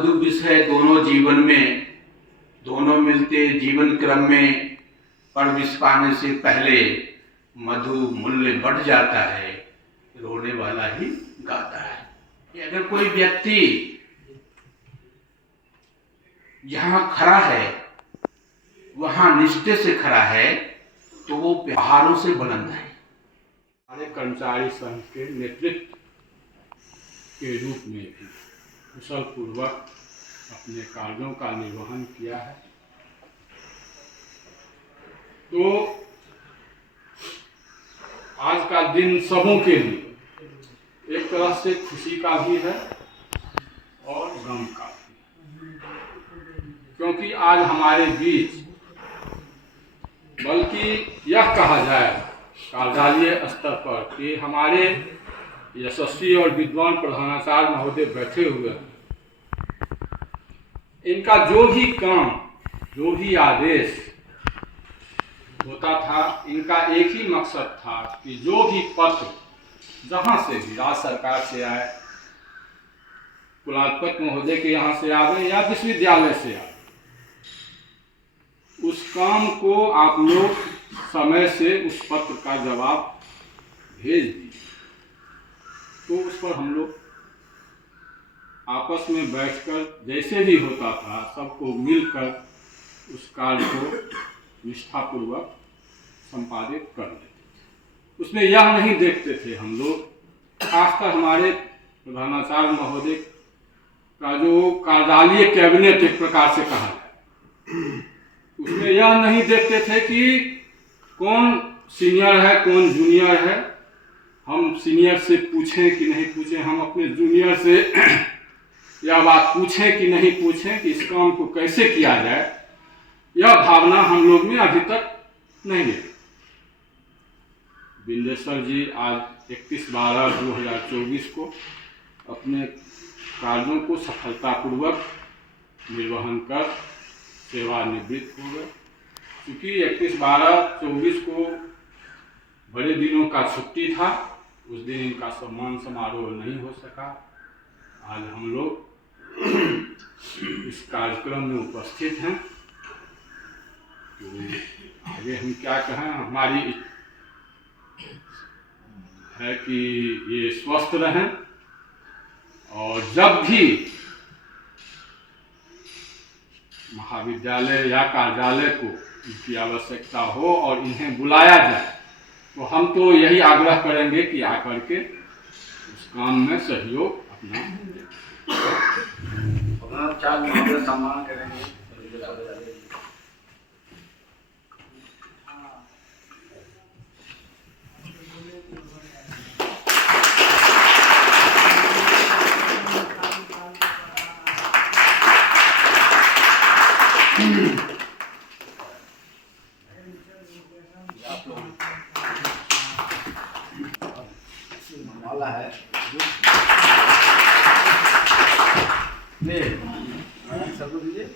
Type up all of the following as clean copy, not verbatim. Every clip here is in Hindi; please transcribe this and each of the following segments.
मधु विषय दोनों जीवन में, दोनों मिलते जीवन क्रम में, पर विष पाने से पहले मधु मूल्य बढ़ जाता है, रोने वाला ही गाता है। कि अगर कोई व्यक्ति जहाँ खड़ा है वहाँ निष्ठे से खड़ा है तो वो पहाड़ों से बुलंद है। हमारे कर्मचारी संघ के नेतृत्व के रूप में भी कुशल पूर्वक अपने कार्यों का निर्वहन किया है। तो आज का दिन सबों के लिए एक तरह से खुशी का भी है और गम का भी, क्योंकि आज हमारे बीच, बल्कि यह कहा जाए कार्यालयीय स्तर पर कि हमारे यशस्वी और विद्वान प्रधानाचार्य महोदय बैठे हुए हैं। इनका जो भी काम, जो भी आदेश होता था, इनका एक ही मकसद था कि जो भी पत्र जहाँ से भी राज्य सरकार से आए, कुलाधिपति महोदय के यहाँ से आवे या विश्वविद्यालय से आवे, उस काम को आप लोग समय से उस पत्र का जवाब भेज दीजिए। तो उस पर हम लोग आपस में बैठकर जैसे भी होता था सबको मिलकर उस कार्य को निष्ठापूर्वक संपादित कर लेते थे। उसमें यह नहीं देखते थे हम लोग, खासकर हमारे प्रधानाचार्य महोदय का जो कार्यालयीय कैबिनेट एक प्रकार से कहा जाए, उसमें यह नहीं देखते थे कि कौन सीनियर है कौन जूनियर है, हम सीनियर से पूछें कि नहीं पूछें, हम अपने जूनियर से यह बात पूछें कि नहीं पूछें कि इस काम को कैसे किया जाए, यह भावना हम लोग में अभी तक नहीं है। बिंदेश्वर जी आज 31/12/2024 को अपने कार्यों को सफलतापूर्वक निर्वहन कर सेवानिवृत्त हो गए। क्योंकि 31/12/24 को बड़े दिनों का छुट्टी था, उस दिन इनका सम्मान समारोह नहीं हो सका। आज हम लोग इस कार्यक्रम में उपस्थित हैं। तो आगे हम क्या कहें, हमारी है कि ये स्वस्थ रहें और जब भी महाविद्यालय या कार्यालय को इनकी आवश्यकता हो और इन्हें बुलाया जाए तो हम तो यही आग्रह करेंगे कि आकर के उस काम में सहयोग अपना सम्मान करेंगे। माला है ले सबको दीजिए।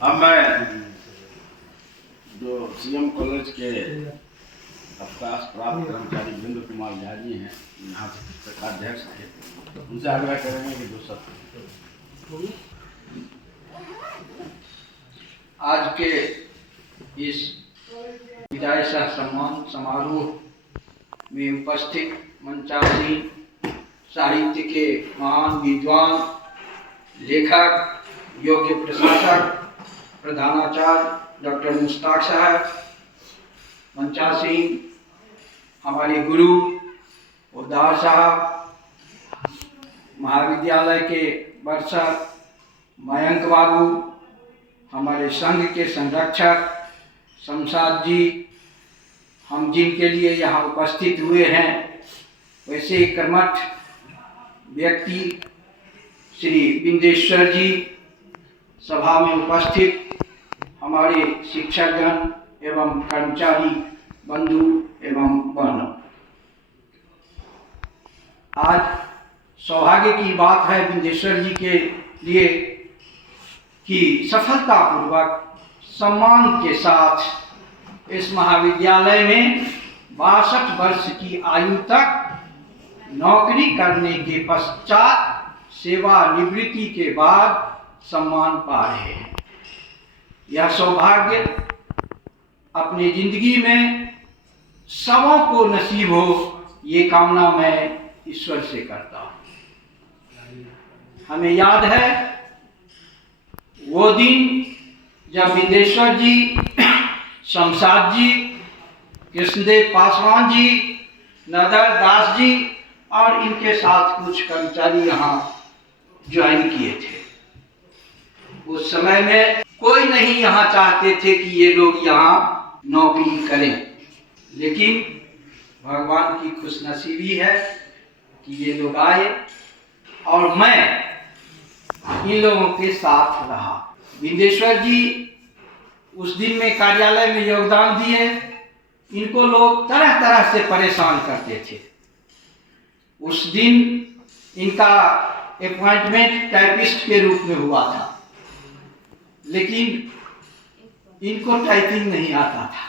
अब मैं जो सीएम कॉलेज के अवकाश प्राप्त कर्मचारी वीरेंद्र कुमार झा जी हैं, यहाँ से अध्यक्ष थे, उनसे आग्रह करेंगे कि जो सब आज के इस विदाई सह सम्मान समारोह में उपस्थित मंचासीन साहित्य के महान विद्वान, लेखक, योग्य प्रशासक, प्रधानाचार्य डॉक्टर मुश्ताक साहब, मंचासीन हमारे गुरु उद्धार साहब, महाविद्यालय के वर्षक मयंक बाबू, हमारे संघ के संरक्षक शमशाद जी, हम जिनके लिए यहाँ उपस्थित हुए हैं, वैसे कर्मठ व्यक्ति श्री बिंदेश्वर जी, सभा में उपस्थित हमारे शिक्षकगण एवं कर्मचारी बंधु एवं बहनों, आज सौभाग्य की बात है बिंदेश्वर जी के लिए कि सफलतापूर्वक सम्मान के साथ इस महाविद्यालय में 62 वर्ष की आयु तक नौकरी करने के पश्चात सेवानिवृत्ति के बाद सम्मान पा रहे हैं। यह सौभाग्य अपनी जिंदगी में सबों को नसीब हो, ये कामना मैं ईश्वर से करता हूँ। हमें याद है वो दिन जब बिंदेश्वर जी, शमशाद जी, कृष्णदेव पासवान जी, नदर दास जी और इनके साथ कुछ कर्मचारी यहाँ ज्वाइन किए थे। उस समय में कोई नहीं यहाँ चाहते थे कि ये लोग यहाँ नौकरी करें, लेकिन भगवान की खुशनसीबी है कि ये लोग आए और मैं इन लोगों के साथ रहा। बिंदेश्वर जी उस दिन में कार्यालय में योगदान दिए। इनको लोग तरह तरह से परेशान करते थे। उस दिन इनका अपॉइंटमेंट टाइपिस्ट के रूप में हुआ था, लेकिन इनको टाइपिंग नहीं आता था।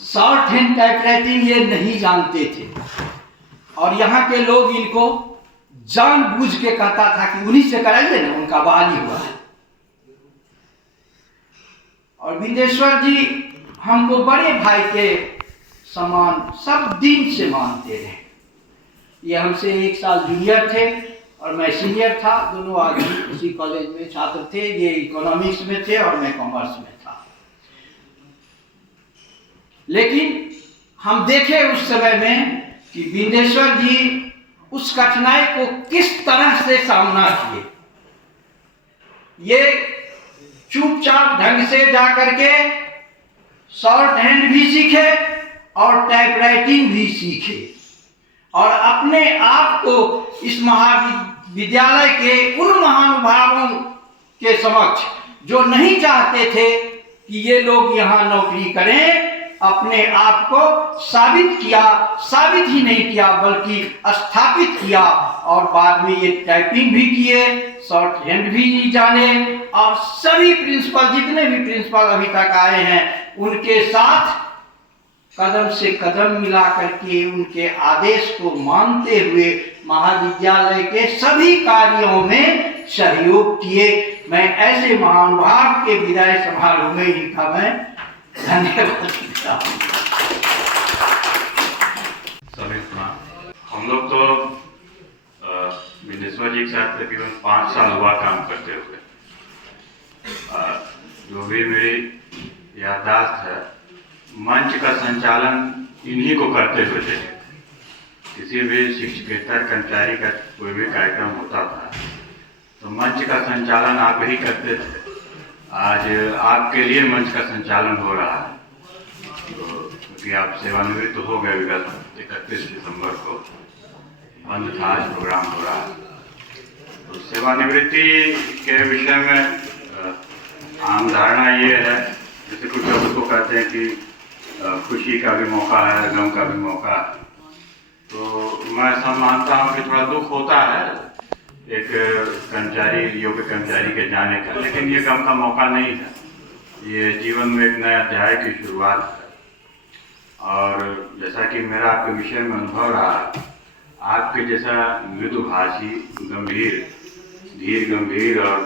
शॉर्ट हैंड टाइपराइटिंग ये नहीं जानते थे और यहाँ के लोग इनको जानबूझ के कहता था कि उन्हीं से कराइए ना, उनका बहाली हुआ है। और बिंदेश्वर जी हमको बड़े भाई के समान सब दिन से मानते रहे। ये हमसे 1 साल जूनियर थे और मैं सीनियर था। दोनों आदमी उसी कॉलेज में छात्र थे। ये इकोनॉमिक्स में थे और मैं कॉमर्स में था। लेकिन हम देखे उस समय में कि बिंदेश्वर जी उस कठिनाई को किस तरह से सामना किए। ये चुपचाप ढंग से जा करके शॉर्ट हैंड भी सीखे और टाइपराइटिंग भी सीखे और अपने आप को इस महाविद्यालय के उन महानुभावों के समक्ष, जो नहीं चाहते थे कि ये लोग यहाँ नौकरी करें, अपने आप को साबित किया। साबित ही नहीं किया बल्कि स्थापित किया और बाद में ये टाइपिंग भी किए, शॉर्ट हैंड भी जाने और सभी प्रिंसिपल, जितने भी प्रिंसिपल अभी तक आए हैं, उनके साथ कदम से कदम मिला करके उनके आदेश को मानते हुए महाविद्यालय के सभी कार्यों में सहयोग किए। मैं ऐसे महानुभाव के विदाई समारोह में इनका मैं धन्यवाद देता हूँ। सभी हम लोग तो बिंदेश्वर जी के साथ तकरीबन 5 साल हुआ काम करते हुए। जो भी मेरी याददाश्त है, मंच का संचालन इन्हीं को करते हुए देखे। किसी भी शिक्षकेतर कर्मचारी का कोई भी कार्यक्रम होता था तो मंच का संचालन आप ही करते थे। आज आपके लिए मंच का संचालन हो रहा है, क्योंकि आप सेवानिवृत्त हो गए। विगत 31 दिसंबर को बंद था, आज प्रोग्राम हो रहा है। तो सेवानिवृत्ति के विषय में आम धारणा ये है, जैसे कुछ लोग उसको कहते हैं कि खुशी का भी मौका है, गम का भी मौका है। तो मैं ऐसा मानता हूँ कि थोड़ा दुख होता है एक कर्मचारी, योग्य कर्मचारी के जाने का, लेकिन ये गम का मौका नहीं है। ये जीवन में एक नया अध्याय की शुरुआत है। और जैसा कि मेरा आपके विषय में अनुभव रहा, आपके जैसा मृदुभाषी, गंभीर, धीर गंभीर और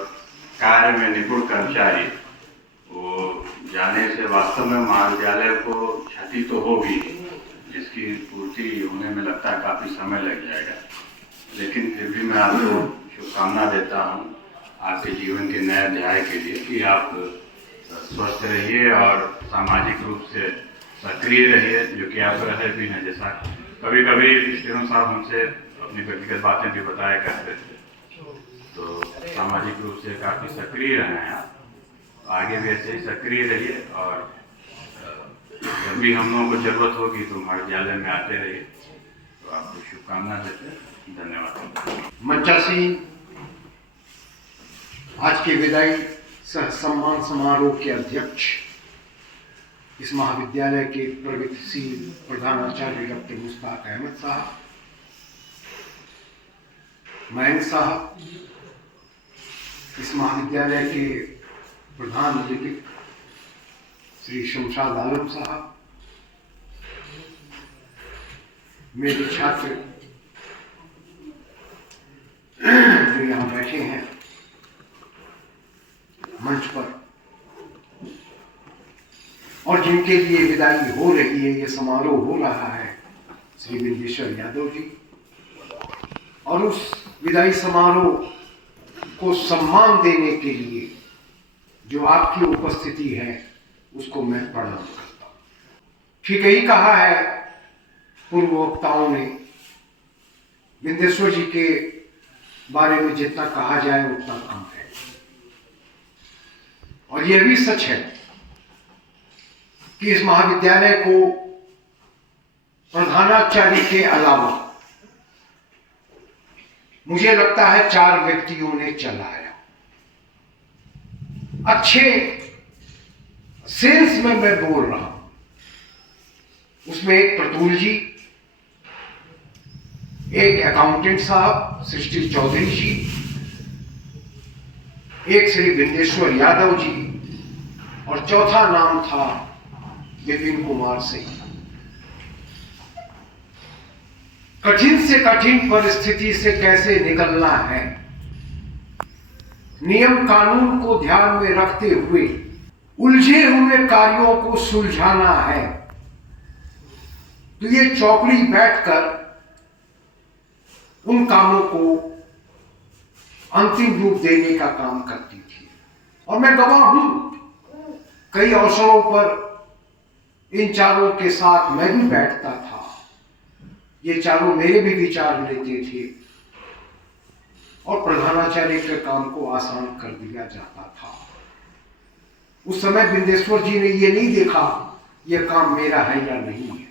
कार्य में निपुण कर्मचारी वो जाने से वास्तव में महाविद्यालय को क्षति तो होगी, जिसकी पूर्ति होने में लगता है काफ़ी समय लग जाएगा। लेकिन फिर भी मैं आपको शुभकामना देता हूँ आपके जीवन के नए अध्याय के लिए कि आप स्वस्थ रहिए और सामाजिक रूप से सक्रिय रहिए, जो कि आप रहे भी हैं। जैसा कभी कभी स्टेनो साहब हमसे अपनी व्यक्तिगत बातें भी बताया करते थे, तो सामाजिक रूप से काफ़ी सक्रिय रहे हैं आप। आगे भी ऐसे ही सक्रिय रहिए और जब भी हम लोगों को जरूरत होगी तो महाविद्यालय में आते रहिए। तो आपको शुभकामना देते हैं। धन्यवाद। मंचासी आज के विदाई सह सम्मान समारोह के अध्यक्ष इस महाविद्यालय के प्रगतिशील प्रधानाचार्य डॉक्टर मुश्ताक अहमद साहब, मयंक साहब, इस महाविद्यालय के प्रधान लिपिक श्री शमशाद आलम साहब, मेरे छात्र जो यहाँ बैठे हैं मंच पर और जिनके लिए विदाई हो रही है, ये समारोह हो रहा है, श्री बिंदेश्वर यादव जी, और उस विदाई समारोह को सम्मान देने के लिए जो आपकी उपस्थिति है उसको मैं प्रणाम करता हूँ। ठीक ही कहा है पूर्व वक्ताओं ने, बिंदेश्वर जी के बारे में जितना कहा जाए उतना कम है। और यह भी सच है कि इस महाविद्यालय को प्रधानाचार्य के अलावा मुझे लगता है 4 व्यक्तियों ने चलाया। अच्छे सेंस में मैं बोल रहा हूं। उसमें एक प्रतुल जी, एक अकाउंटेंट साहब सृष्टि चौधरी जी, एक श्री बिंदेश्वर यादव जी, और चौथा नाम था विपिन कुमार सिंह। कठिन से कठिन परिस्थिति से कैसे निकलना है, नियम कानून को ध्यान में रखते हुए उलझे हुए कार्यों को सुलझाना है, तो ये चौकड़ी बैठकर उन कामों को अंतिम रूप देने का काम करती थी। और मैं गवाह हूं, कई अवसरों पर इन चारों के साथ मैं भी बैठता था। ये चारों मेरे भी विचार लेते थे और प्रधानाचार्य के काम को आसान कर दिया जाता था। उस समय बिंदेश्वर जी ने ये नहीं देखा यह काम मेरा है या नहीं है।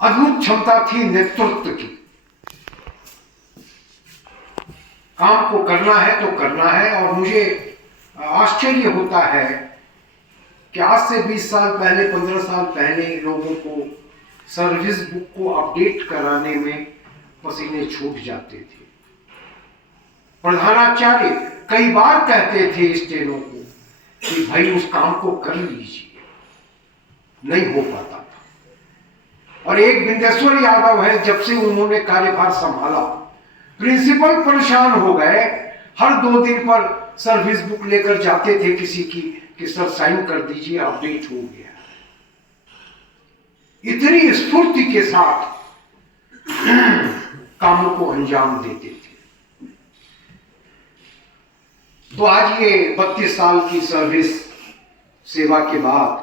अद्भुत क्षमता थी नेतृत्व की। काम को करना है तो करना है। और मुझे आश्चर्य होता है कि आज से 20 साल पहले, 15 साल पहले लोगों को सर्विस बुक को अपडेट कराने में पसीने छूट जाते थे। प्रधानाचार्य कई बार कहते थे स्टेनों को कि भाई उस काम को कर लीजिए, नहीं हो पाता था। और एक बिंदेश्वर यादव है, जब से उन्होंने कार्यभार संभाला प्रिंसिपल परेशान हो गए। हर 2 दिन पर सर्विस बुक लेकर जाते थे किसी की कि सर साइन कर dीजिए, अपडेट हो गया। इतनी स्फूर्ति के साथ कामों को अंजाम देते थे। तो आज ये 32 साल की सर्विस सेवा के बाद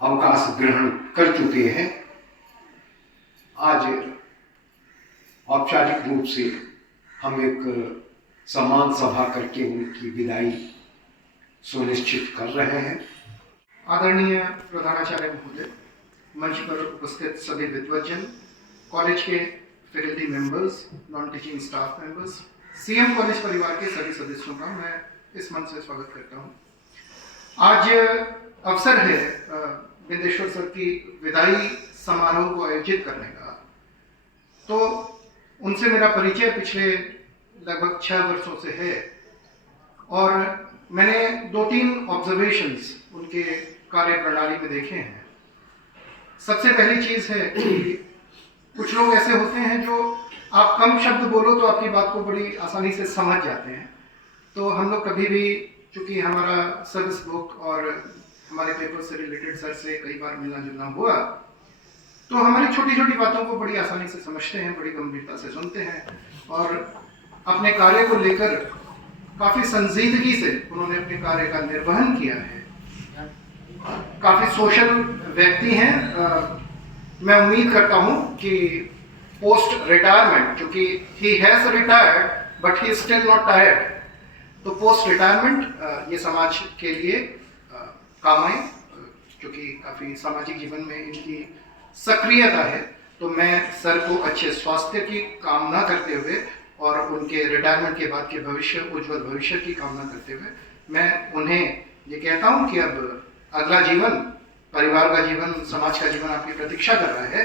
अवकाश ग्रहण कर चुके हैं। आज औपचारिक रूप से हम एक सम्मान सभा करके उनकी विदाई सुनिश्चित कर रहे हैं। आदरणीय प्रधानाचार्य महोदय, मंच पर उपस्थित सभी विद्वज्जन, कॉलेज के faculty members, non teaching staff members, CM college परिवार के सभी सदस्यों का मैं इस मंच से स्वागत करता हूं। आज अवसर है बिंदेश्वर सर की विदाई समारोह को आयोजित करने का। तो उनसे मेरा परिचय पिछले लगभग 6 वर्षों से है और मैंने 2-3 ऑब्जर्वेशंस उनके कार्य प्रणाली में देखे हैं। सबसे पहली चीज़ है कि कुछ लोग ऐसे होते हैं जो आप कम शब्द बोलो तो आपकी बात को बड़ी आसानी से समझ जाते हैं। तो हम लोग कभी भी, चूँकि हमारा सर्विस बुक और हमारे पेपर से रिलेटेड सर से कई बार मिलना जुलना हुआ, तो हमारी छोटी छोटी बातों को बड़ी आसानी से समझते हैं, बड़ी गंभीरता से सुनते हैं और अपने कार्य को लेकर काफ़ी संजीदगी से उन्होंने अपने कार्य का निर्वहन किया है। काफ़ी सोशल व्यक्ति हैं। मैं उम्मीद करता हूं कि पोस्ट रिटायरमेंट, क्योंकि he has retired but he is still not tired, तो पोस्ट रिटायरमेंट ये समाज के लिए काम आए, क्योंकि काफ़ी सामाजिक जीवन में इनकी सक्रियता है, तो मैं सर को अच्छे स्वास्थ्य की कामना करते हुए और उनके रिटायरमेंट के बाद के भविष्य, उज्जवल भविष्य की कामना करते हुए मैं उन्हें ये कहता हूँ कि अब अगला जीवन, परिवार का जीवन, समाज का जीवन आपकी प्रतीक्षा कर रहा है,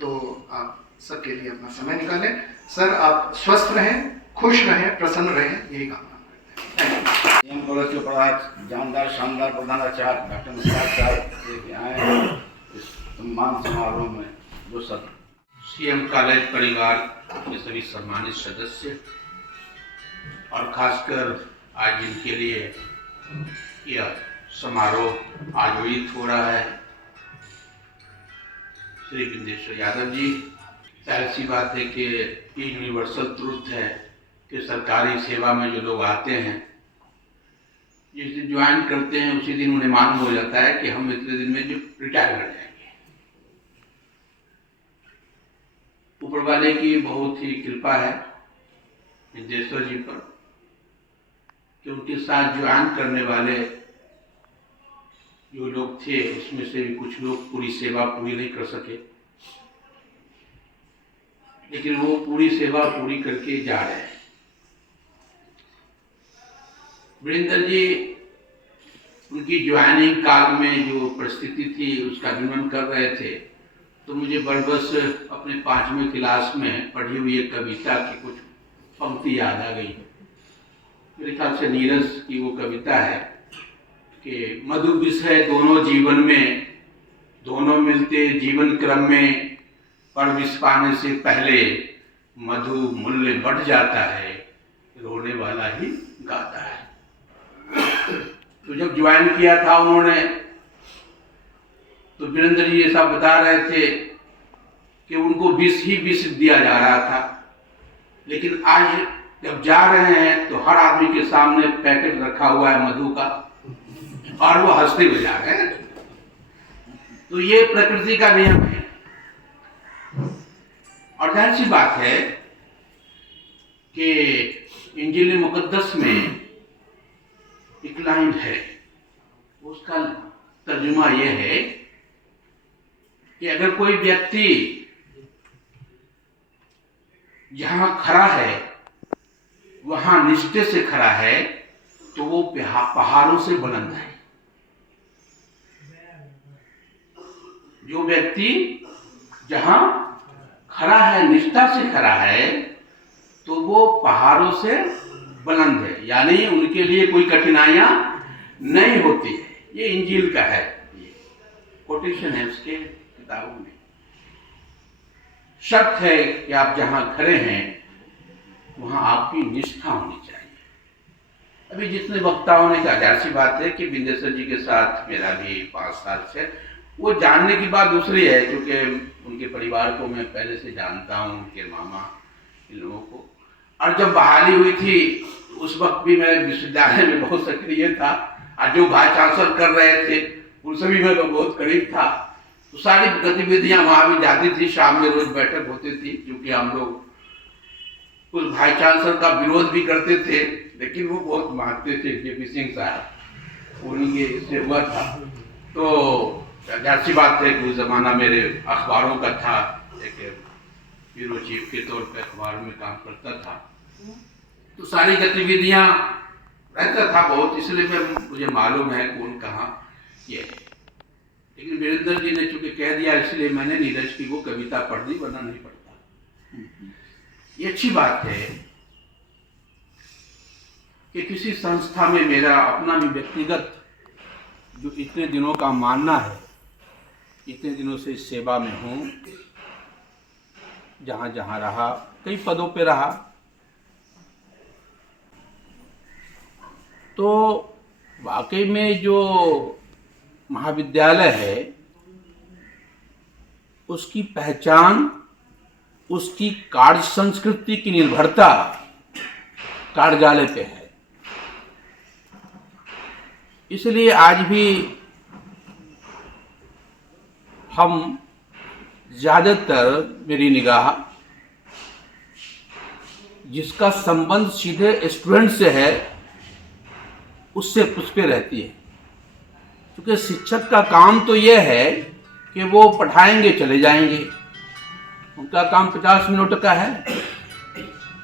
तो आप सबके लिए अपना समय निकालें। सर, आप स्वस्थ रहें, खुश रहें, प्रसन्न रहें, यही कामना करते हैं। सीएम कॉलेज के प्रधान जानदार शानदार प्रधानाचार्य डॉक्टर मुस्ताक साहब आए हैं इस सम्मान समारोह में। जो सब सीएम कॉलेज परिवार के सभी सम्मानित सदस्य और खासकर आज जिनके लिए यह समारोह आयोजित हो रहा है, श्री बिंदेश्वर यादव जी, जाहिर सी बात है कि ये यूनिवर्सल ट्रुथ है कि सरकारी सेवा में जो लोग आते हैं, जिस दिन ज्वाइन करते हैं उसी दिन उन्हें मालूम हो जाता है कि हम इतने दिन में जो रिटायर कर जाएंगे। ऊपर वाले की बहुत ही कृपा है बिंदेश्वर जी पर कि उनके साथ ज्वाइन करने वाले जो लोग थे उसमें से भी कुछ लोग पूरी सेवा पूरी नहीं कर सके, लेकिन वो पूरी सेवा पूरी करके जा रहे हैं। वीरेंद्र जी उनकी ज्वाइनिंग काल में जो परिस्थिति थी उसका वर्णन कर रहे थे, तो मुझे बरबस अपने 5वीं क्लास में पढ़ी हुई एक कविता की कुछ पंक्ति याद आ गई। मेरे ख्याल से नीरज की वो कविता है कि मधु विषय दोनों जीवन में, दोनों मिलते जीवन क्रम में, पर विष पाने से पहले मधु मूल्य बढ़ जाता है, रोने वाला ही गाता है। तो जब ज्वाइन किया था उन्होंने, तो वीरेंद्र जी ये सब बता रहे थे कि उनको विष ही विष दिया जा रहा था, लेकिन आज जब जा रहे हैं तो हर आदमी के सामने पैकेट रखा हुआ है मधु का और वो हंसते हुए जा रहे हैं। तो ये प्रकृति का नियम है। और जाहिर सी बात है कि इंजील मुकद्दस में एक लाइन है, उसका तर्जुमा यह है कि अगर कोई व्यक्ति जहां खड़ा है वहां निष्ठे से खड़ा है तो वो पहाड़ों से बुलंद है। जो व्यक्ति जहां खड़ा है, निष्ठा से खड़ा है, तो वो पहाड़ों से बुलंद है, यानी उनके लिए कोई कठिनाइयां नहीं होती है। ये इंजील का है, ये कोटेशन है उसके किताबों में। शर्त है कि आप जहां खड़े हैं वहां आपकी निष्ठा होनी चाहिए। अभी जितने वक्ताओं ने कहा, जाहिर सी बात है कि बिंदेश्वर जी के साथ मेरा भी 5 साल से, वो जानने की बात दूसरी है, क्योंकि उनके परिवार को मैं पहले से जानता हूँ, उनके मामा, इन लोगों को। और जब बहाली हुई थी उस वक्त भी मैं विश्वविद्यालय में बहुत सक्रिय था, और जो भाई चांसलर कर रहे थे उनसे भी मैं बहुत करीब था। तो सारी गतिविधियां वहाँ भी जाती थी, शाम में रोज बैठक होती थी, क्योंकि हम लोग उस भाई चांसलर का विरोध भी करते थे, लेकिन वो बहुत मानते थे, जेपी सिंह साहब, उन्हीं से हुआ था। तो जाहिर सी बात है कि उस जमाना मेरे अखबारों का था, एक ब्यूरो चीफ के तौर पर अखबार में काम करता था, तो सारी गतिविधियां रहता था बहुत, इसलिए मुझे मालूम है कौन कहाँ ये है। लेकिन वीरेंद्र जी ने चूंकि कह दिया, इसलिए मैंने नीरज की वो कविता पढ़ दी, वरना नहीं पढ़ता। ये अच्छी बात है कि किसी संस्था में मेरा अपना भी व्यक्तिगत जो इतने दिनों का मानना है, इतने दिनों से इस सेवा में हूँ, जहाँ जहाँ रहा, कई पदों पे रहा, तो वाकई में जो महाविद्यालय है उसकी पहचान, उसकी कार्य संस्कृति की निर्भरता कार्यालय पे है। इसलिए आज भी हम ज़्यादातर, मेरी निगाह जिसका संबंध सीधे स्टूडेंट से है उससे उस पे रहती है, क्योंकि शिक्षक का काम तो यह है कि वो पढ़ाएंगे चले जाएंगे, उनका काम 50 मिनट का है।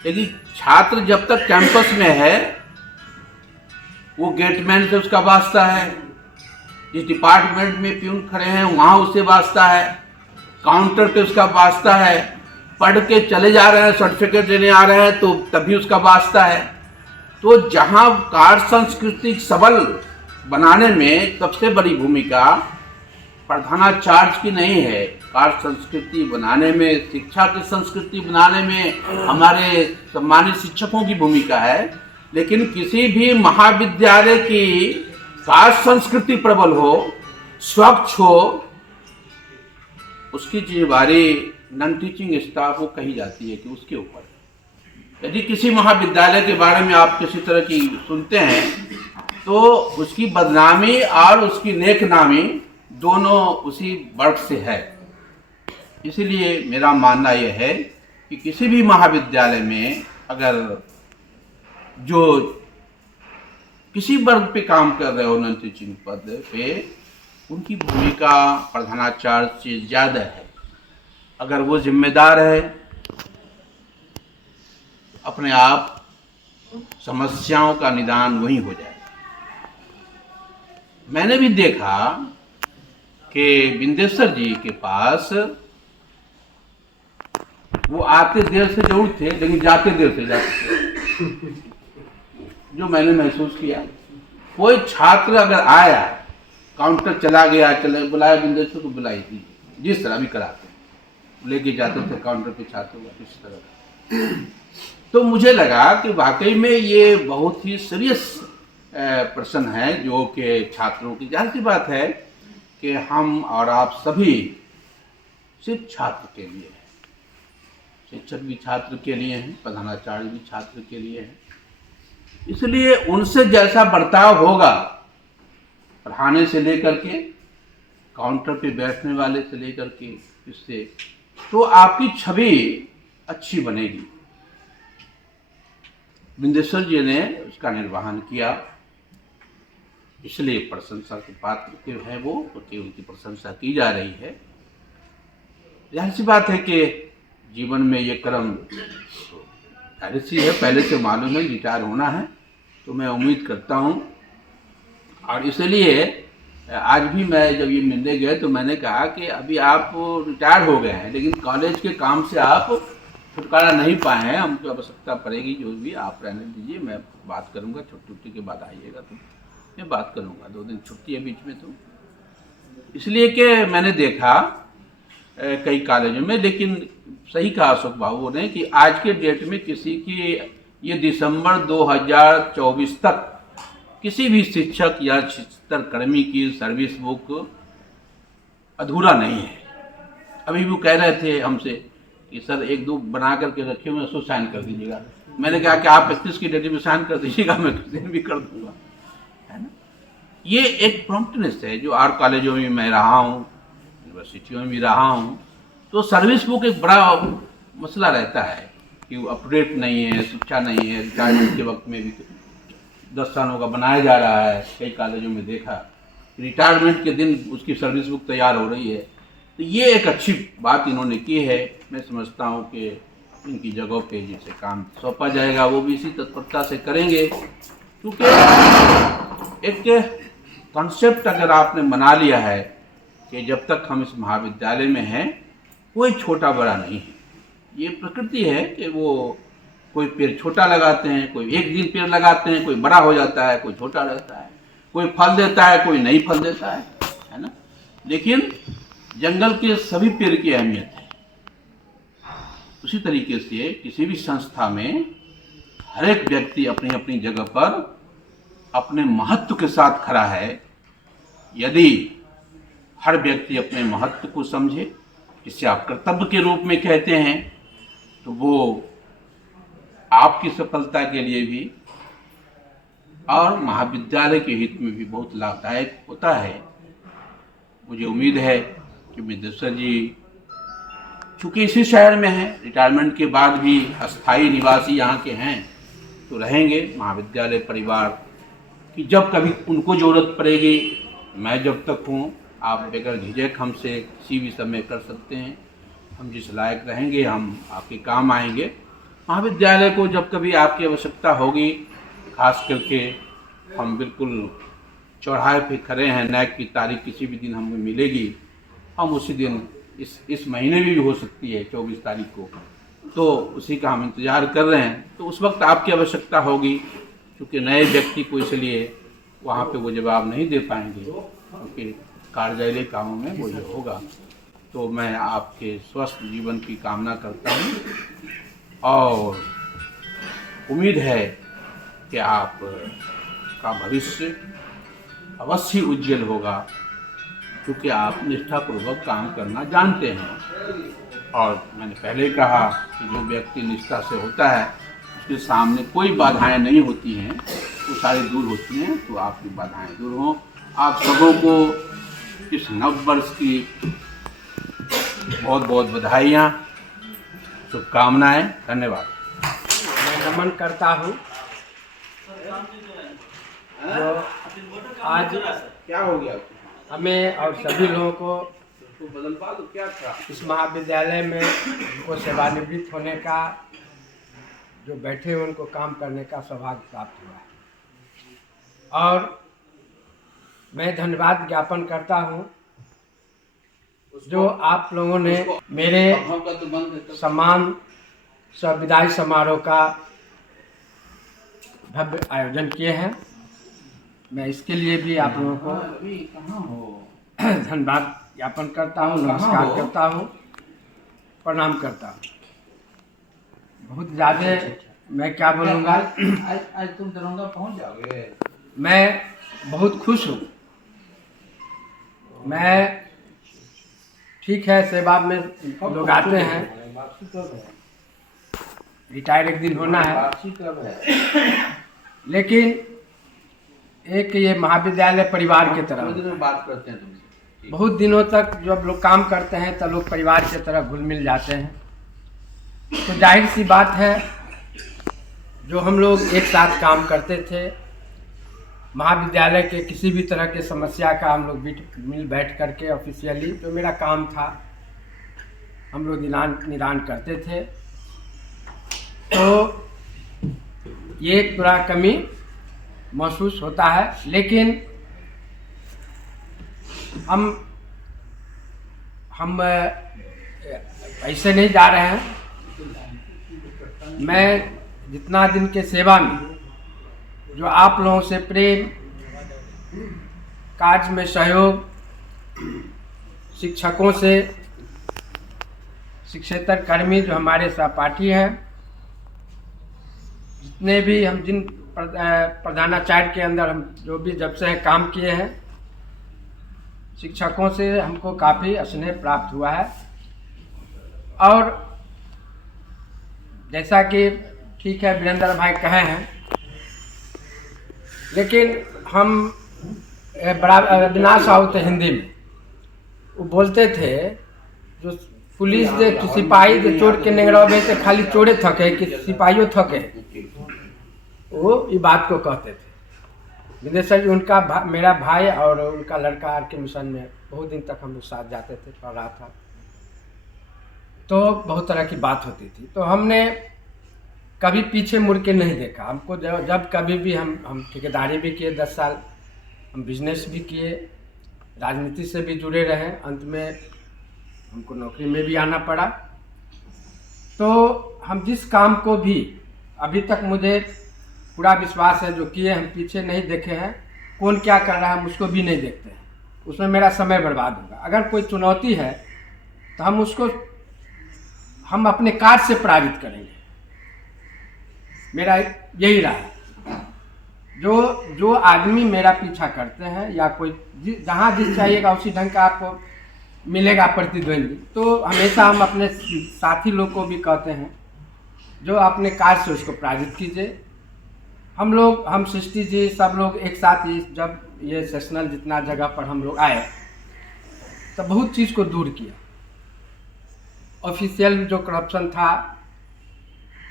यदि छात्र जब तक कैंपस में है वो गेटमैन से उसका वास्ता है, जिस डिपार्टमेंट में प्यून खड़े हैं वहाँ उससे वास्ता है, काउंटर पे उसका वास्ता है, पढ़ के चले जा रहे हैं सर्टिफिकेट लेने आ रहे हैं तो तभी उसका वास्ता है। तो जहाँ कार्य संस्कृति सबल बनाने में सबसे बड़ी भूमिका प्रधानाचार्य की नहीं है, कार्य संस्कृति बनाने में, शिक्षा की संस्कृति बनाने में हमारे सम्मानित शिक्षकों की भूमिका है। लेकिन किसी भी महाविद्यालय की कार्य संस्कृति प्रबल हो, स्वच्छ हो, उसकी जिम्मेदारी नॉन टीचिंग स्टाफ को कही जाती है कि उसके ऊपर। यदि किसी महाविद्यालय के बारे में आप किसी तरह की सुनते हैं तो उसकी बदनामी और उसकी नेकनामी दोनों उसी वर्ग से है। इसलिए मेरा मानना यह है कि किसी भी महाविद्यालय में अगर जो किसी वर्ग पे काम कर रहे हो नॉन टीचिंग पद पे, उनकी भूमिका प्रधानाचार्य से ज़्यादा है। अगर वो जिम्मेदार है, अपने आप समस्याओं का निदान वहीं हो जाएगा। मैंने भी देखा कि बिंदेश्वर जी के पास वो आते देर से जरूर थे लेकिन जाते देर से जाते थे। जो मैंने महसूस किया, कोई छात्र अगर आया, काउंटर चला गया, बुलाया बिंदेश्वर को, बुलाई थी जिस तरह भी कराते लेके जाते थे काउंटर पे छात्र को इस तरह। तो मुझे लगा कि वाकई में ये बहुत ही सीरियस प्रश्न है जो कि छात्रों की, जाहिर सी बात है कि हम और आप सभी सिर्फ छात्र के लिए हैं, शिक्षक भी छात्र के लिए हैं, प्रधानाचार्य भी छात्र के लिए हैं। इसलिए उनसे जैसा बर्ताव होगा, पढ़ाने से लेकर के काउंटर पे बैठने वाले से लेकर के इससे, तो आपकी छवि अच्छी बनेगी। बिंदेश्वर जी ने उसका निर्वहन किया, इसलिए प्रशंसा के पात्र के हैं वो, क्योंकि उनकी प्रशंसा की जा रही है। जाहिर सी बात है कि जीवन में ये क्रम जाहिर सी है, पहले से मालूम है रिटायर होना है, तो मैं उम्मीद करता हूँ। और इसलिए आज भी मैं जब ये मिलने गए तो मैंने कहा कि अभी आप रिटायर हो गए हैं लेकिन कॉलेज के काम से आप छुटकारा नहीं पाए हैं, हमको आवश्यकता पड़ेगी, जो भी आप रहने दीजिए, मैं बात करूँगा, छुट्टी के बाद आइएगा तो मैं बात करूँगा। 2 दिन छुट्टी है बीच में, तो इसलिए कि मैंने देखा कई कॉलेजों में, लेकिन सही कहा अशोक बाबू ने कि आज के डेट में किसी की ये दिसंबर 2024 तक किसी भी शिक्षक या शिक्षण कर्मी की सर्विस बुक अधूरा नहीं है। अभी वो कह रहे थे हमसे कि सर 1-2 बना करके रखे हुए, उसको साइन कर दीजिएगा। मैंने कहा कि आप 31 की डेट में साइन कर दीजिएगा, मैं किस दिन भी कर दूंगा, है ना। ये एक प्रॉम्प्टनेस है जो आर कॉलेजों में मैं रहा हूँ, यूनिवर्सिटियों में भी रहा हूँ, तो सर्विस बुक एक बड़ा मसला रहता है कि वो अपडेट नहीं है, शिक्षा नहीं है। रिटायरमेंट के वक्त में भी 10 सालों का बनाया जा रहा है, कई कॉलेजों में देखा, रिटायरमेंट के दिन उसकी सर्विस बुक तैयार हो रही है। तो ये एक अच्छी बात इन्होंने की है। मैं समझता हूँ कि इनकी जगहों पे जिसे काम सौंपा जाएगा वो भी इसी तत्परता से करेंगे, क्योंकि एक कॉन्सेप्ट अगर आपने बना लिया है कि जब तक हम इस महाविद्यालय में हैं कोई छोटा बड़ा नहीं है। ये प्रकृति है कि वो कोई पेड़ छोटा लगाते हैं, कोई एक दिन पेड़ लगाते हैं, कोई बड़ा हो जाता है, कोई छोटा रहता है, कोई फल देता है, कोई नहीं फल देता है ना। लेकिन जंगल के सभी पेड़ की अहमियत है। उसी तरीके से किसी भी संस्था में हर एक व्यक्ति अपनी अपनी जगह पर अपने महत्व के साथ खड़ा है। यदि हर व्यक्ति अपने महत्व को समझे, जिसे आप कर्तव्य के रूप में कहते हैं, तो वो आपकी सफलता के लिए भी और महाविद्यालय के हित में भी बहुत लाभदायक होता है। मुझे उम्मीद है कि बिंदेश्वर जी चूँकि इसी शहर में हैं, रिटायरमेंट के बाद भी अस्थायी निवासी यहाँ के हैं, तो रहेंगे। महाविद्यालय परिवार की जब कभी उनको ज़रूरत पड़ेगी मैं जब तक हूँ आप बगैर झिझक हमसे किसी भी समय कर सकते हैं। हम जिस लायक रहेंगे हम आपके काम आएंगे। महाविद्यालय को जब कभी आपकी आवश्यकता होगी, खास करके हम बिल्कुल चौराहे पे खड़े हैं, नैक की तारीख किसी भी दिन हमें मिलेगी, हम उसी दिन इस महीने में भी हो सकती है 24 तारीख को, तो उसी का हम इंतज़ार कर रहे हैं। तो उस वक्त आपकी आवश्यकता होगी, क्योंकि नए व्यक्ति को इसलिए वहाँ पे वो जवाब नहीं दे पाएंगे, क्योंकि कार्यालय कामों में वो ये होगा। तो मैं आपके स्वस्थ जीवन की कामना करता हूँ और उम्मीद है कि आप का भविष्य अवश्य उज्जवल होगा, क्योंकि आप निष्ठापूर्वक काम करना जानते हैं। और मैंने पहले कहा कि जो व्यक्ति निष्ठा से होता है उसके सामने कोई बाधाएं नहीं होती हैं, वो सारी दूर होती हैं। तो आपकी बाधाएं दूर हों। आप सबों को इस नव वर्ष की बहुत बहुत बधाइयाँ, शुभकामनाएं। धन्यवाद। मैं नमन करता हूँ। जो आज क्या हो गया? हमें और सभी लोगों को तो बदल पा तो क्या था? इस महाविद्यालय में उनको सेवानिवृत्त होने का, जो बैठे हुए उनको काम करने का सौभाग्य प्राप्त हुआ है। और मैं धन्यवाद ज्ञापन करता हूँ जो आप लोगों ने मेरे सम्मान विदाई समारोह का भव्य आयोजन किए हैं। मैं इसके लिए भी आप लोगों को धन्यवाद ज्ञापन करता हूँ, नमस्कार करता हूँ, प्रणाम करता हूँ। बहुत ज़्यादा मैं क्या बोलूँगा, आज तुम दरभंगा पहुंच जाओगे। मैं बहुत खुश हूँ। मैं ठीक है, सेवा में लोग आते हैं, रिटायर एक दिन होना है, लेकिन एक ये महाविद्यालय परिवार के तरह बात करते हैं तुमसे। बहुत दिनों तक जब लोग काम करते हैं तो लोग परिवार की तरह घुल मिल जाते हैं। तो जाहिर सी बात है, जो हम लोग एक साथ काम करते थे, महाविद्यालय के किसी भी तरह के समस्या का हम लोग मिल बैठ करके ऑफिशियली जो मेरा काम था हम लोग निदान करते थे। तो ये थोड़ा कमी महसूस होता है, लेकिन हम ऐसे नहीं जा रहे हैं। मैं जितना दिन के सेवा में जो आप लोगों से प्रेम, कार्य में सहयोग, शिक्षकों से, शिक्षेतर कर्मी जो हमारे सहपाठी हैं, जितने भी हम जिन प्रधानाचार्य के अंदर हम जो भी जब से काम किए हैं, शिक्षकों से हमको काफ़ी स्नेह प्राप्त हुआ है। और जैसा कि ठीक है वीरेंद्र भाई कहे हैं, लेकिन हम बड़ा अविनाश आउत हिंदी में वो बोलते थे, जो पुलिस दे सिपाही दे चोर के निगरावे से खाली चोरे थके कि सिपाहियों थके, वो ये बात को कहते थे। विदेशर जी उनका मेरा भाई और उनका लड़का आर के मिशन में बहुत दिन तक हम लोग साथ जाते थे, पढ़ रहा था, तो बहुत तरह की बात होती थी। तो हमने कभी पीछे मुड़ के नहीं देखा। हमको जब कभी भी हम ठेकेदारी भी किए 10 साल, हम बिजनेस भी किए, राजनीति से भी जुड़े रहे, अंत में हमको नौकरी में भी आना पड़ा। तो हम जिस काम को भी अभी तक मुझे पूरा विश्वास है जो किए, हम पीछे नहीं देखे हैं। कौन क्या कर रहा है हम उसको भी नहीं देखते हैं, उसमें मेरा समय बर्बाद होगा। अगर कोई चुनौती है तो हम अपने कार्य से पराजित करेंगे, मेरा यही रहा है। जो आदमी मेरा पीछा करते हैं या कोई जहाँ जिस चाहिएगा उसी ढंग का आपको मिलेगा प्रतिद्वंदी। तो हमेशा हम अपने साथी लोग को भी कहते हैं जो अपने कार्य से उसको पराजित कीजिए। हम सृष्टि जी सब लोग एक साथ ही जब ये सेशनल जितना जगह पर हम लोग आए तो बहुत चीज़ को दूर किया। ऑफिशियल जो करप्शन था,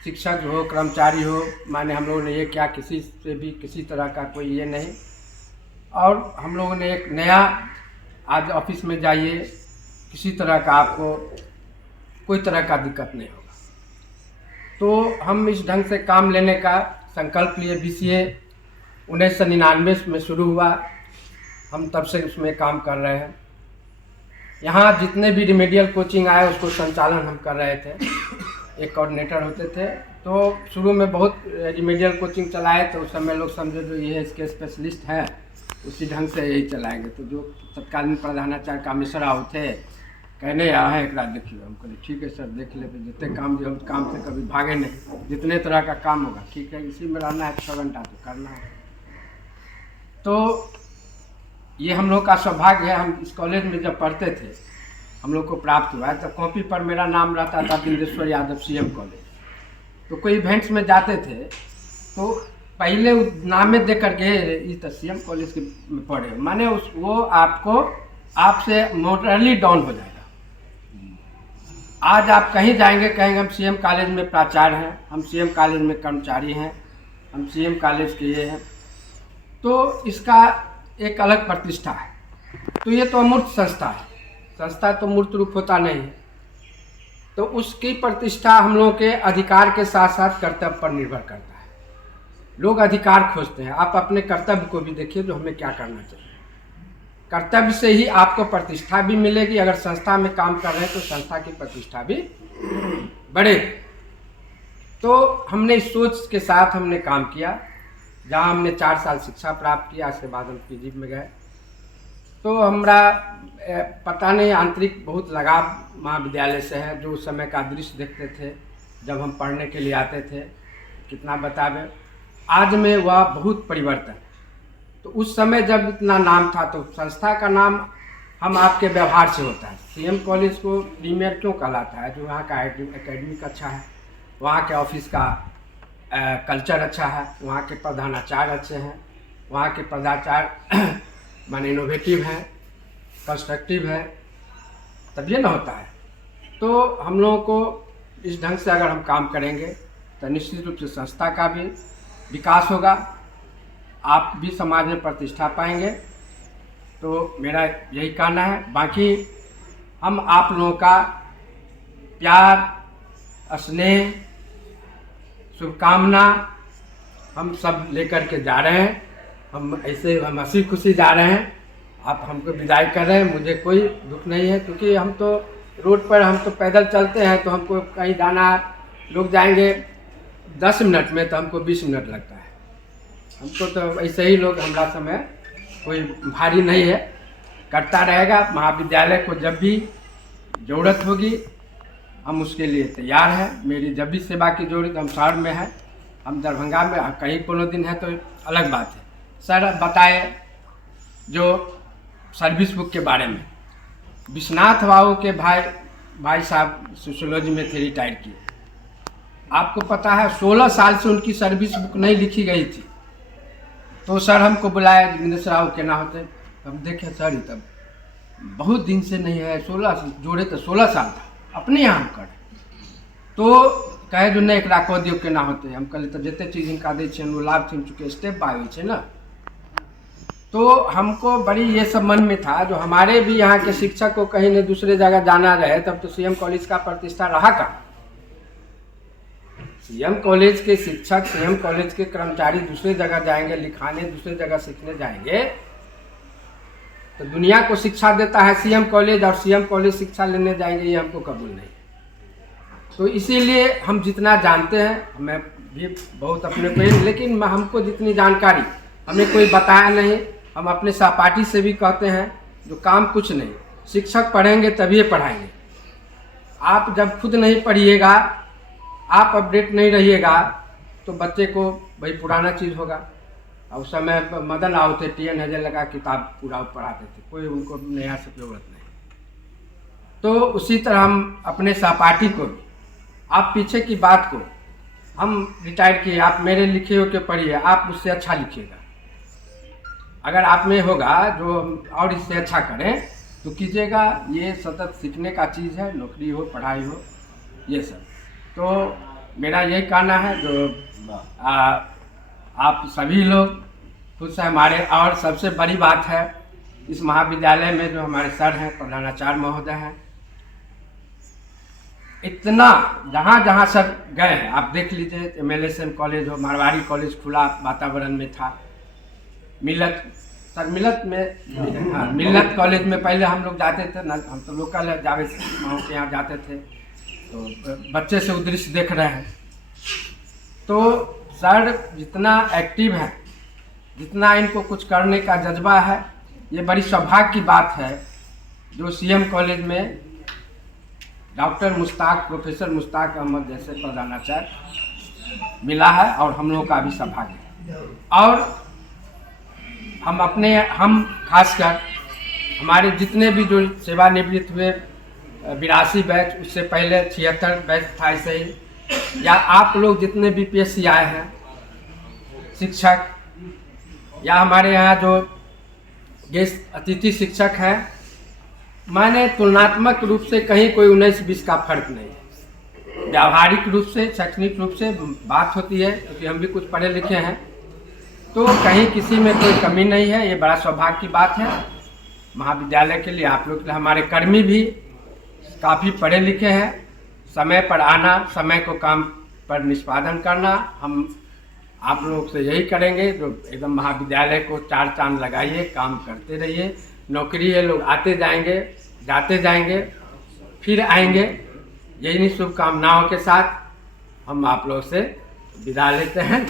शिक्षक हो, कर्मचारी हो, माने हम लोगों ने ये क्या, किसी से भी किसी तरह का कोई ये नहीं। और हम लोगों ने एक नया, आज ऑफिस में जाइए, किसी तरह का आपको कोई तरह का दिक्कत नहीं होगा। तो हम इस ढंग से काम लेने का संकल्प लिए। BCA 1999 में शुरू हुआ, हम तब से उसमें काम कर रहे हैं। यहाँ जितने भी रिमेडियल कोचिंग आए उसको संचालन हम कर रहे थे, एक कोऑर्डिनेटर होते थे। तो शुरू में बहुत रिमेडियल कोचिंग चलाए, तो उस समय लोग समझे जो ये इसके स्पेशलिस्ट हैं उसी ढंग से यही चलाएंगे। तो जो तत्कालीन प्रधानाचार्य कामेश्वर राव थे, कहने आया है एक रात देखिए, हम कहले ठीक है सर देख लेते, जितने काम जो हम काम से कभी भागे नहीं, जितने तरह का काम होगा ठीक है, इसी में रहना है 6 घंटा तो करना है। तो ये हम लोग का सौभाग्य है। हम इस कॉलेज में जब पढ़ते थे हम लोग को प्राप्त हुआ है, तो कॉपी पर मेरा नाम रहता था बिंदेश्वर यादव CM कॉलेज। तो कोई इवेंट्स में जाते थे तो पहले नामे दे करके इस CM कॉलेज के में पढ़े, माने वो आपसे मोरली डाउन हो जाएगा। आज आप कहीं जाएंगे, कहेंगे हम CM कॉलेज में प्राचार्य हैं, हम CM कॉलेज में कर्मचारी हैं, हम CM कॉलेज के ये हैं, तो इसका एक अलग प्रतिष्ठा है। तो ये तो अमूर्त संस्था है, संस्था तो मूर्त रूप होता नहीं है। तो उसकी प्रतिष्ठा हम लोगों के अधिकार के साथ साथ कर्तव्य पर निर्भर करता है। लोग अधिकार खोजते हैं, आप अपने कर्तव्य को भी देखिए जो हमें क्या करना चाहिए। कर्तव्य से ही आपको प्रतिष्ठा भी मिलेगी। अगर संस्था में काम कर रहे हैं तो संस्था की प्रतिष्ठा भी बढ़ेगी। तो हमने इस सोच के साथ हमने काम किया। जहाँ हमने 4 साल शिक्षा प्राप्त किया, उसके बाद हम PG में गए। तो हमारा पता नहीं आंतरिक बहुत लगाव महाविद्यालय से है। जो उस समय का दृश्य देखते थे जब हम पढ़ने के लिए आते थे, कितना बतावे, आज में वह बहुत परिवर्तन। तो उस समय जब इतना नाम था, तो संस्था का नाम हम आपके व्यवहार से होता है। CM कॉलेज को प्रीमियर क्यों कहलाता है? जो वहाँ का एकेडमिक अच्छा है, वहाँ के ऑफिस का कल्चर अच्छा है, वहाँ के प्रधानाचार्य अच्छे हैं, वहाँ के प्रधानाचार्य माने इनोवेटिव हैं, कंस्ट्रक्टिव है, तब ये ना होता है। तो हम लोगों को इस ढंग से अगर हम काम करेंगे तो निश्चित रूप से संस्था का भी विकास होगा, आप भी समाज में प्रतिष्ठा पाएंगे। तो मेरा यही कहना है। बाकी हम आप लोगों का प्यार, स्नेह, शुभकामना हम सब लेकर के जा रहे हैं। हम हंसी खुशी जा रहे हैं। आप हमको विदाई कर रहे हैं, मुझे कोई दुख नहीं है, क्योंकि हम तो रोड पर, हम तो पैदल चलते हैं, तो हमको कहीं जाना, लोग जाएंगे 10 मिनट में तो हमको 20 मिनट लगता है। हमको तो ऐसे ही लोग, हमारा समय कोई भारी नहीं है, करता रहेगा। महाविद्यालय को जब भी ज़रूरत होगी हम उसके लिए तैयार हैं। मेरी जब भी सेवा की जरूरत, हम शहर में है, हम दरभंगा में, कहीं कोनो दिन है तो अलग बात है। सर बताए जो सर्विस बुक के बारे में, विश्वनाथ बाबू के भाई साहब सोशियोलॉजी में थे, रिटायर किए। आपको पता है 16 साल से उनकी सर्विस बुक नहीं लिखी गई थी। तो सर हमको बुलाया, जिग्नेश राव के ना होते, हम देखे सर तब बहुत दिन से नहीं है, 16 जोड़े तो 16 साल था अपने यहाँ हम करे। तो कहे जो नहीं एक राखो दियो के ना होते, हम कहले तो जितने चीज़ इनका दै छे लाभ थी चुके स्टेप बाय हुई है ना। तो हमको बड़ी ये सब मन में था, जो हमारे भी यहाँ के शिक्षक को कहीं न दूसरे जगह जाना रहे, तब तो CM कॉलेज का प्रतिष्ठा रहा कहाँ। CM कॉलेज के शिक्षक, CM कॉलेज के कर्मचारी दूसरे जगह जाएंगे लिखाने, दूसरे जगह सीखने जाएंगे, तो दुनिया को शिक्षा देता है CM कॉलेज, और CM कॉलेज शिक्षा लेने जाएंगे, ये हमको कबूल नहीं। तो इसीलिए हम जितना जानते हैं, हमें भी बहुत अपने पे, लेकिन हमको जितनी जानकारी हमें कोई बताया नहीं। हम अपने सहपाठी से भी कहते हैं जो काम कुछ नहीं, शिक्षक पढ़ेंगे तभी पढ़ाएंगे। आप जब खुद नहीं पढ़िएगा, आप अपडेट नहीं रहिएगा, तो बच्चे को भाई पुराना चीज़ होगा। और उस समय मदन राव थे, TN हज़ार लगा किताब पूरा पढ़ाते थे, कोई उनको नया से जरूरत नहीं। तो उसी तरह हम अपने सहपाठी को, आप पीछे की बात को, हम रिटायर किए, आप मेरे लिखे हो के पढ़िए, आप उससे अच्छा लिखिएगा। अगर आप में होगा जो और इससे अच्छा करें तो कीजिएगा। ये सतत सीखने का चीज़ है, नौकरी हो, पढ़ाई हो, ये सब। तो मेरा यही कहना है, जो आप सभी लोग खुश है हमारे। और सबसे बड़ी बात है इस महाविद्यालय में जो हमारे सर हैं, प्रधानाचार्य महोदय हैं, इतना जहाँ जहाँ सर गए हैं आप देख लीजिए, MLSM कॉलेज हो, मारवाड़ी कॉलेज खुला वातावरण में था, मिलत में हाँ मिलत कॉलेज में पहले हम लोग जाते थे ना, हम तो लोकल है, जावेद माओ के यहाँ जाते थे, तो बच्चे से उदृश्य देख रहे हैं। तो सर जितना एक्टिव है, जितना इनको कुछ करने का जज्बा है, ये बड़ी सौभाग्य की बात है जो CM कॉलेज में डॉक्टर मुश्ताक, प्रोफेसर मुश्ताक अहमद जैसे प्रधानाचार्य मिला है, और हम लोगों का भी सौभाग्य है। और हम खासकर हमारे जितने भी जो सेवानिवृत्त हुए 82 बैच, उससे पहले 76 बैच था ऐसे ही, या आप लोग जितने भी PSC आए हैं शिक्षक, या हमारे यहाँ जो गेस्ट अतिथि शिक्षक हैं, माने तुलनात्मक रूप से कहीं कोई 19-20 का फर्क नहीं है। व्यावहारिक रूप से, शैक्षणिक रूप से बात होती है, क्योंकि हम भी कुछ पढ़े लिखे हैं, तो कहीं किसी में कोई कमी नहीं है। ये बड़ा सौभाग्य की बात है महाविद्यालय के लिए, आप लोग के लिए। हमारे कर्मी भी काफ़ी पढ़े लिखे हैं, समय पर आना, समय को काम पर निष्पादन करना, हम आप लोग से यही करेंगे जो एकदम महाविद्यालय को 4 चांद लगाइए, काम करते रहिए। नौकरी है, लोग आते जाएंगे, जाते जाएंगे, फिर आएंगे। यही शुभकामनाओं के साथ हम आप लोग से विदा लेते हैं।